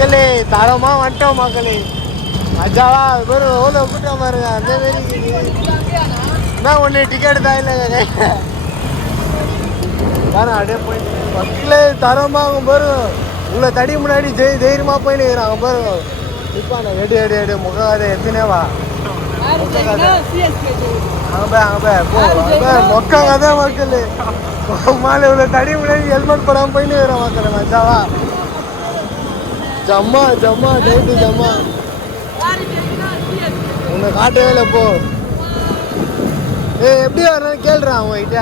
மக்களே தரமா வந்துட்டோம் மக்களே. அஜாவா ஒரு எவ்வளோ கூட்டம் பாருங்க. அந்த மாரி என்ன ஒன்று டிக்கெட் தான் இல்லை தானே அப்படியே போயிட்டு மக்களே தரமாகும் பாருங்க. உங்களை தடி முன்னாடி தைரியமா போயின்னு இருக்கிறாங்க பாருங்க. இப்போ நான் வெடி அடி அடி முகாத எத்தனேவா மொக்காங்க தான் மக்கள். மாலை இவ்வளோ தடி முன்னாடி ஹெல்மெட் போடாமல் போயின்னு இருக்கிறோம் மக்கள். மச்சாவா ஜம்மா ஜம்மா டைட்டு ஜம்மா உன்னை காட்டவே இல்லை போ. எப்படி வரணும் கேள்றான் அவங்ககிட்ட.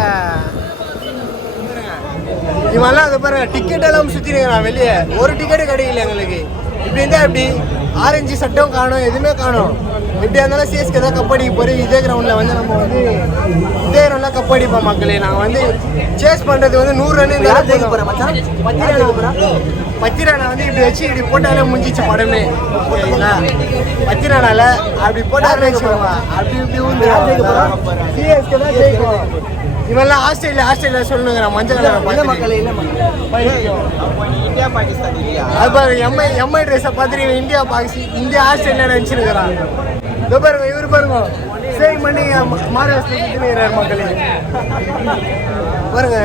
இவெல்லாம் அதை பாருங்க டிக்கெட் எல்லாம் சுற்றினுக்கிறான் வெளியே. ஒரு டிக்கெட்டு கிடைக்கல எங்களுக்கு. இப்படி இருந்தால் எப்படி ஆரஞ்சு சட்டம் காணும் எதுவுமே காணும். எப்படியா இருந்தாலும் சிஎஸ்கே தான் கப் அடிக்க போகிறோம். இதே கிரவுண்டில் வந்து நம்ம வந்து இதே கிரவுண்டில் கப் அடிப்போம் மக்களே. நாங்கள் வந்து சேஸ் பண்ணுறது வந்து 100 ரன் பத்திரானா வந்து இப்படி வச்சு இப்படி போட்டாலே முடிஞ்சிச்சு படமே. ஓகேங்களா பத்திரானால அப்படி போட்டாலே அப்படி இப்படி வந்து சிஎஸ்கே தான் ஜெயிக்கும். இவெல்லாம் ஆஸ்திரேலியா சொல்லுங்கிறான் மஞ்சள் கலர் மக்கள் இந்தியா பாகிஸ்தான் அது பாருங்க. எம்ஐ ட்ரெஸ்ஸை பார்த்துட்டு இந்தியா ஆஸ்திரேலியா நினச்சிருக்கிறான். இதோ பாருங்க இவர் பாருங்க சேவிங் பண்ணி மாறுகிறார் மக்களே பாருங்க.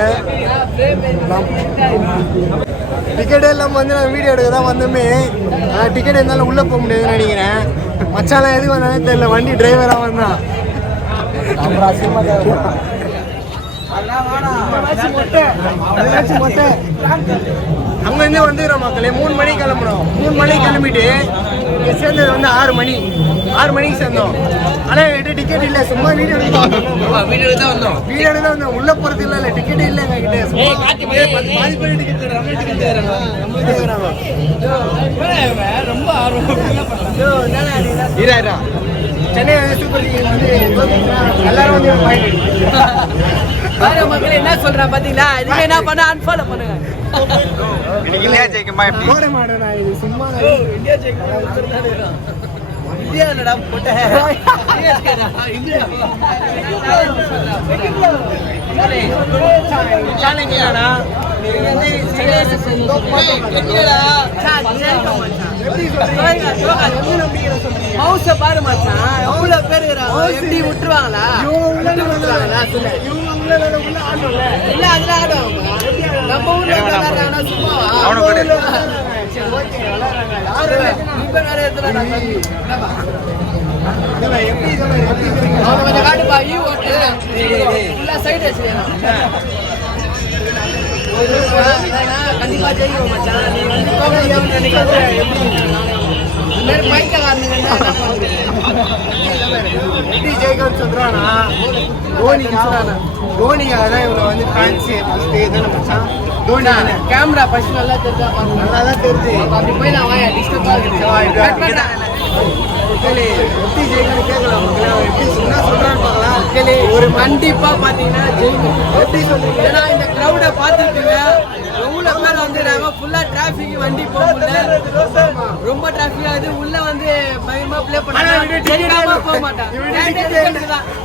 டிக்கெட்டே இல்லாமல் வந்து நான் வீடியோ எடுக்க தான் வந்தோமே. டிக்கெட் இருந்தாலும் உள்ளே போக முடியாதுன்னு நினைக்கிறேன். மச்சாலாம் எதுக்கு வந்தாலும் தெரியல. வண்டி டிரைவராக வந்தான். அங்கேருந்து வந்துடுறோம் மக்களே. 3 மணிக்கு கிளம்புறோம். 3 மணிக்கு கிளம்பிட்டு இங்கே சேர்ந்தது வந்து 6 மணிக்கு சேர்ந்தோம். ஆனால் என்கிட்ட டிக்கெட் இல்லை. சும்மா வீடியோ தான் வந்தோம். உள்ளே போகிறது இல்லை டிக்கெட்டே இல்லை எங்ககிட்ட. ரொம்ப ஆர்வம் சென்னை சூப்பர் கிங்ஸ் வந்து எல்லாரும் வந்து மக்கள் என்ன சொல்றேன் பாத்தீங்களா? இதுக்கு என்ன பண்ண அன்ஃபாலோ பண்ணுங்க. இந்தியா ஜெயிக்குமா எப்படி போட மாட்டேன் நான். இது சும்மா இந்தியா ஜெயிக்குமா இந்தியா இல்லடா போட்ட சேலஞ்சியாடா மவுச பாரு மச்சான். எவ்வளவு பேர் எப்படி விட்டுருவாங்களா? இல்ல அதெல்லாம் ஆடுவாங்க. நம்ம ஊர்ல விளையாடுறாங்கன்னா சும்மாவா? கொஞ்சம் காட்டுப்பா. சைடு கண்டிப்பா ஜெயிக்கும் மச்சான். நீ வந்து ஜெயிக்கணும்னு சொல்றானா தோனிக்காக தான் இவங்க வந்து ஃபேன்ஸு மச்சான். தோனி கேமரா ஃபர்ஸ்ட் நல்லா தெரிஞ்சா நல்லா தான் தெரியுது. அப்படி போய் நான் வாயா டிஸ்டர்பா இருக்கு. எப்படி ஜெயிக்கணும்னு கேட்கலாம். எப்படி என்ன சொல்றான்னு பார்க்கலாம். ஒரு கண்டிப்பா பாத்தீங்கன்னா ஜெயிக்கும். எப்படி சொல்றீங்க? ஏன்னா இந்த கிரௌட பாத்துருப்பீங்க. எவ்வளவு பேர் வந்துடுறாங்க. ஃபுல்லா டிராபிக் வண்டி போக முடியல. ரொம்ப டிராபிக் ஆகுது. உள்ள வந்து பயமா பிளே பண்ணாங்க. ஜெயிக்காம போக மாட்டாங்க.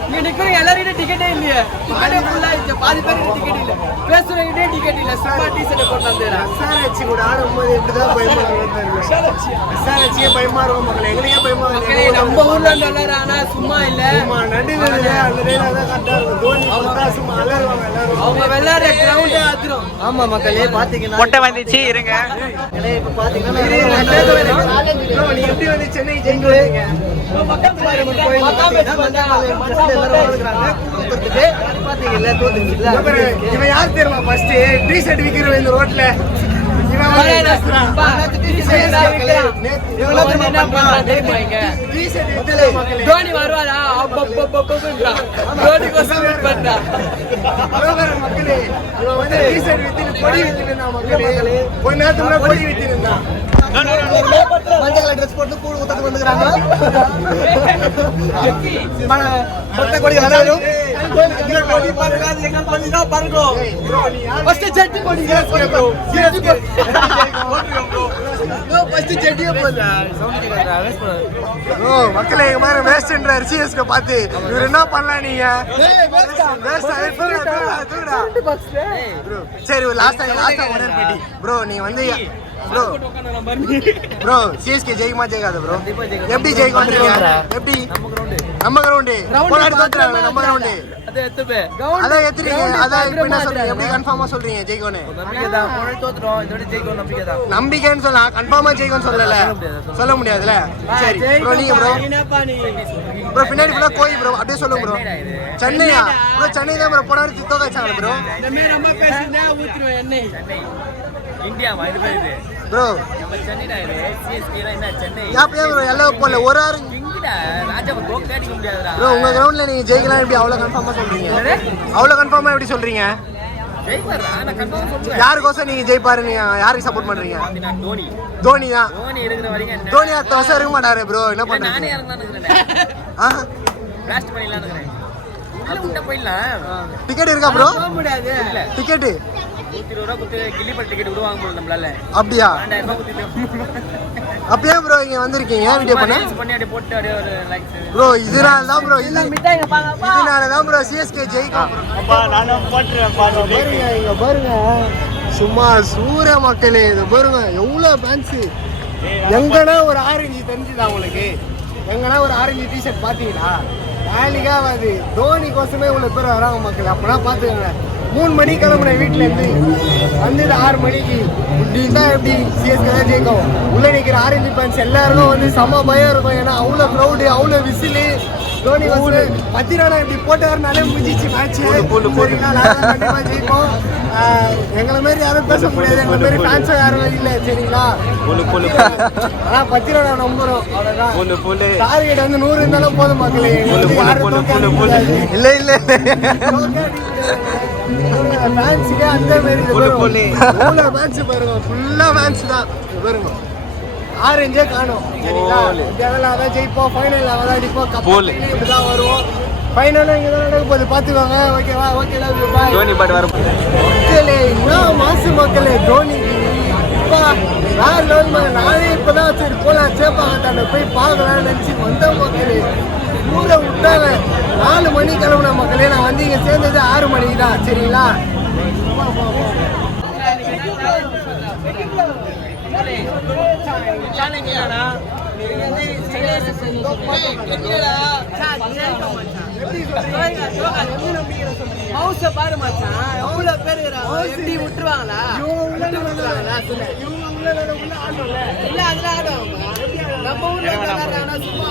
இங்க நிக்கிற எல்லாருக்கிட்ட டிக்கெட்டே இல்லையே. பாடே ஃபுல்லா இருக்கு. பாதி பேருக்கு டிக்கெட் இல்ல. பேசுறவங்கிட்டே டிக்கெட் இல்ல. சும்மா டிஷர்ட் போட்டு வந்துடுறாங்க. எஸ்ஆர்ஹெச் கூட ஆடும்போது இப்படிதான் பயமா இருக்கும். எஸ்ஆர்ஹெச்சே பயமா இருக்கும் மக்கள். எங்களுக்கே பயமா மக்களே நம்ம ஊர்ல இருந்து ஆனா சும்மா இல்ல. அவங்க விளையாடுற கிரவுண்டே ஆத்துரும். ஆமா மக்களே பாத்தீங்கன்னா பொட்டை வந்துச்சு இருங்க. இப்ப பாத்தீங்கன்னா நீ எப்படி வந்து சென்னை ஜெயிக்கிறீங்க? இவன் யார் தெரியுமா? ஃபர்ஸ்ட் டி ஷர்ட் விக்கிறவன் இந்த ரோட்ல. தோனி வருவாரா? தோனி கோசம் வெயிட் பண்றா. மக்களே இவன் வந்து டி ஷர்ட் வித்து கொடி வித்துனா மக்களே. கொஞ்ச நேரத்துக்கு கொடி வித்திருந்தான். மஞ்சள் கலர் ட்ரெஸ் போட்டு கூழ் ஊத்தது வந்துக்கறாங்க. மொத்த கொடி எல்லாரும் கொடி பாருங்க. எங்க கொடி தான் பாருங்க. ஃபர்ஸ்ட் ஜெட்டி கொடி ப்ரோ. ஃபர்ஸ்ட் ஜெட்டியே போடுங்க. சவுண்ட் கேக்குறா வேஸ்ட் பண்ணு. ஓ மக்களே இங்க பாருங்க வேஸ்ட்ன்றார் சிஎஸ்கே பார்த்து. இவர் என்ன பண்ணலாம் நீங்க? வேஸ்ட் ஆயிடுறா. சரி லாஸ்ட் ஒரே பேட்டி ப்ரோ. நீ வந்து ப்ரோ சிஎஸ்கே ஜெயிக்குமா ஜெயிக்காது ப்ரோ? எப்படி ஜெயிக்கொண்டிருக்கீங்க? எப்படி நம்ம கிரவுண்டு போராடி தோத்துறாங்க நம்ம கிரவுண்டு. அதான் எத்திரீங்க, அதான் இப்ப என்ன சொல்றீங்க? எப்படி கன்ஃபார்மா சொல்றீங்க ஜெயிக்கணும்? நம்பிக்கைன்னு சொல்லலாம், கன்ஃபார்மா ஜெயிக்கணும்னு சொல்லல, சொல்ல முடியாதுல. சரி ப்ரோ, நீங்க ப்ரோ ப்ரோ பின்னாடி ஃபுல்லா கோய் ப்ரோ, அப்படியே சொல்லுங்க ப்ரோ. சென்னையா ப்ரோ? சென்னை தான் ப்ரோ போன வாரம் தோக்க வச்சாங்க ப்ரோ. ப்ரோ அப்படியே ப்ரோ எல்லாம் போல ஒரு ஆறு ப்ரோ உங்க கிரவுண்ட்ல நீங்க ஜெயிக்கலாம் எப்படி அவ்வளவு கன்ஃபார்மா சொல்றீங்க? அவ்வளவு கன்ஃபார்மா எப்படி சொல்றீங்க? யாருக்கோசம் நீங்க ஜெயிப்பாரு? நீங்க யாருக்கு சப்போர்ட் பண்றீங்க? தோனி தான். தோனி அடுத்த வருஷம் இருக்க மாட்டாரு ப்ரோ, என்ன பண்றீங்க? டிக்கெட் இருக்கா ப்ரோ? டிக்கெட் அப்படியா? அப்படியே ப்ரோ இங்க வந்திருக்கீங்க வீடியோ பண்ண ப்ரோ? இதனால தான் ப்ரோ, இதனால தான் ப்ரோ சிஎஸ்கே ஜெயிக்கும். பாருங்க இங்க பாருங்க, சும்மா சூரிய மக்களே, இது பாருங்க எவ்வளவு ஃபேன்ஸு. எங்கன்னா ஒரு ஆரஞ்சு தெரிஞ்சுதா உங்களுக்கு? எங்கன்னா ஒரு ஆரஞ்சு டிஷர்ட் பாத்தீங்களா? நாளைக்காக வந்து தோனி கோசமே இவ்வளவு பேர் வராங்க மக்கள். அப்பனா பாத்துக்கோங்க. 3 மணிக்கு கிளம்புனேன் வீட்டுல இருந்து, வந்தது 6 மணிக்கு. இப்படி தான் எப்படி சிஎஸ்கே தான் ஜெயிக்கும். உள்ள நிற்கிற ஆரஞ்சு ஃபேன்ஸ் எல்லாருக்கும் வந்து செம்ம பயம் இருக்கும். ஏன்னா அவ்வளோ க்ரௌடு, அவ்வளோ விசிலு. தோனி வந்து 10 ரன் இப்படி போட்டாருனாலே முடிஞ்சிச்சு மேட்ச். கண்டிப்பாக ஜெயிப்போம். எங்களை மாரி யாரும் பேச முடியாது, எங்களை மாரி ஃபேன்ஸும் யாரும் இல்லை சரிங்களா? ஆனால் 10 ரன் நம்புறோம், அவ்வளோதான். டார்கெட் வந்து 100 இருந்தாலும் போதும் மக்களே. இல்லை இல்லை ஃபேன்ஸுக்கே அந்த மாரி ஃபேன்ஸ் பாருங்க, ஃபுல்லாக ஃபேன்ஸ் தான் பாருங்க. ஆரஞ்சே காணும் சரிங்களா? இதெல்லாம் அதான் ஜெயிப்போம், ஃபைனல் அவன் தான் அடிப்போம், கப்பல் இப்படிதான் வருவோம். ஃபைனலும் இங்கே தான் நடக்க போகுது, பார்த்துக்கோங்க. ஓகேவா? ஓகேடா பாய். தோனி பாட்டு வர மக்களே, இன்னும் மாசு மக்களே. தோனி இப்போ வேற லெவல். நானே இப்போ தான் சரி போகலாம் சேப்பாங்க போய் பார்க்கலாம்னு நினச்சி வந்த மக்களே. ஊரை விட்டாங்க 4 மணி கிளம்புன மக்களே. நான் வந்து இங்கே சேர்ந்தது 6 மணிக்கு தான் சரிங்களா? பாரு மச்சான், எவ்வளவு பேர் எப்படி விட்டுருவாங்களா? இல்ல அதெல்லாம் ஆடுவாங்க. நம்ம ஊர்ல சும்மா